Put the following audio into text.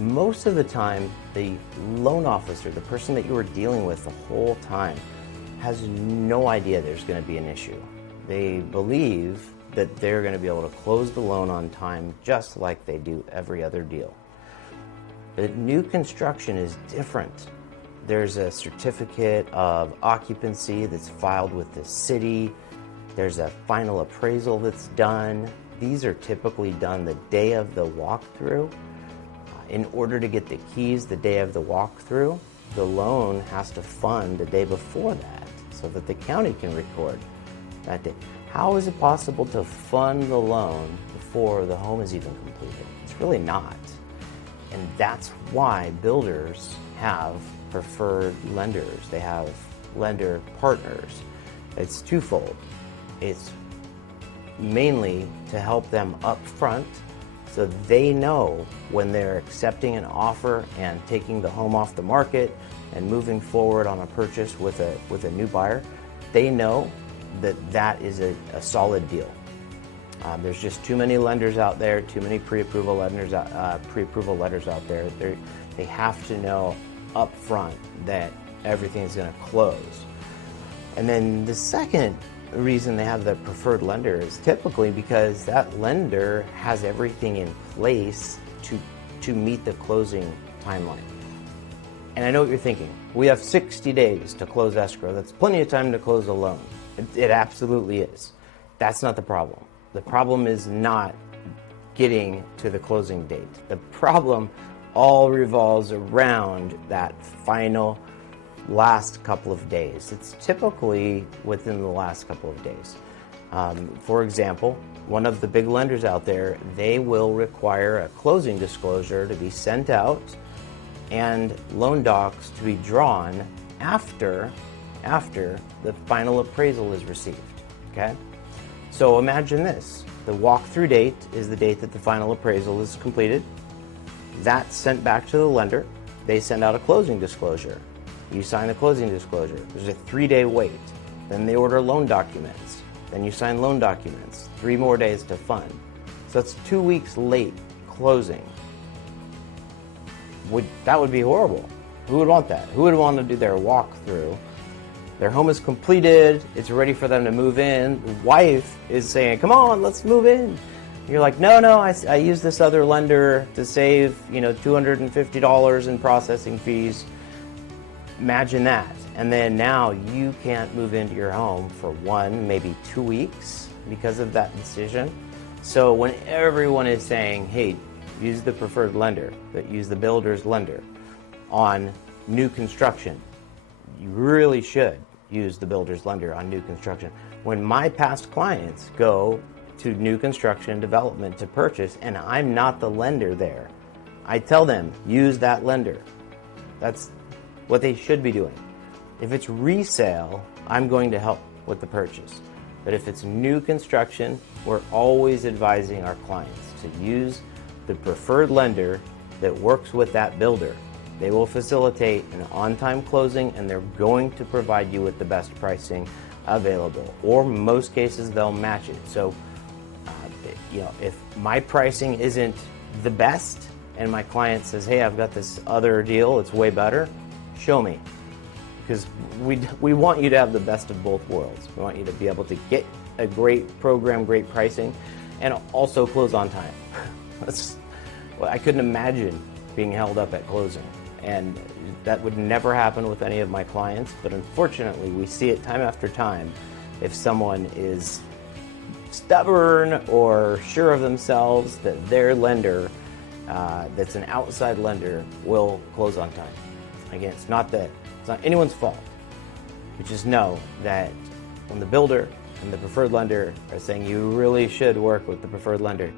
most of the time, the loan officer, the person that you are dealing with the whole time, has no idea there's going to be an issue. They believe that they're going to be able to close the loan on time just like they do every other deal. But new construction is different. There's a certificate of occupancy that's filed with the city. There's a final appraisal that's done. These are typically done the day of the walkthrough. In order to get the keys the day of the walkthrough, the loan has to fund the day before that so that the county can record that day. How is it possible to fund the loan before the home is even completed? It's really not. And that's why builders have preferred lenders. They have lender partners. It's twofold. It's mainly to help them up front so they know when they're accepting an offer and taking the home off the market and moving forward on a purchase with a new buyer, they know that that is a solid deal. There's just too many lenders out there, too many pre-approval letters out there. They have to know up front that everything is going to close. And then the second reason they have the preferred lender is typically because that lender has everything in place to meet the closing timeline. And I know what you're thinking. We have 60 days to close escrow. That's plenty of time to close a loan. It absolutely is. That's not the problem. The problem is not getting to the closing date. The problem all revolves around that final last couple of days. It's typically within the last couple of days. For example, one of the big lenders out there, they will require a closing disclosure to be sent out and loan docs to be drawn after the final appraisal is received, okay? So imagine this. The walkthrough date is the date that the final appraisal is completed. That's sent back to the lender. They send out a closing disclosure. You sign the closing disclosure. There's a 3-day wait. Then they order loan documents. Then you sign loan documents. 3 more days to fund. So that's 2 weeks late closing. That would be horrible. Who would want that? Who would want to do their walkthrough? Their home is completed. It's ready for them to move in. The wife is saying, come on, let's move in. You're like, no, I use this other lender to save, $250 in processing fees. Imagine that. And then now you can't move into your home for 1, maybe 2 weeks because of that decision. So when everyone is saying, hey, use the preferred lender, use the builder's lender on new construction, you really should use the builder's lender on new construction. When my past clients go to new construction development to purchase and I'm not the lender there, I tell them, use that lender. That's what they should be doing. If it's resale, I'm going to help with the purchase. But if it's new construction, we're always advising our clients to use the preferred lender that works with that builder. They will facilitate an on-time closing and they're going to provide you with the best pricing available. Or in most cases, they'll match it. So, if my pricing isn't the best and my client says, hey, I've got this other deal, it's way better, show me. Because we want you to have the best of both worlds. We want you to be able to get a great program, great pricing, and also close on time. I couldn't imagine being held up at closing. And that would never happen with any of my clients, but unfortunately we see it time after time. If someone is stubborn or sure of themselves that their lender, that's an outside lender, will close on time. Again, it's not anyone's fault. You just know that when the builder and the preferred lender are saying you really should work with the preferred lender,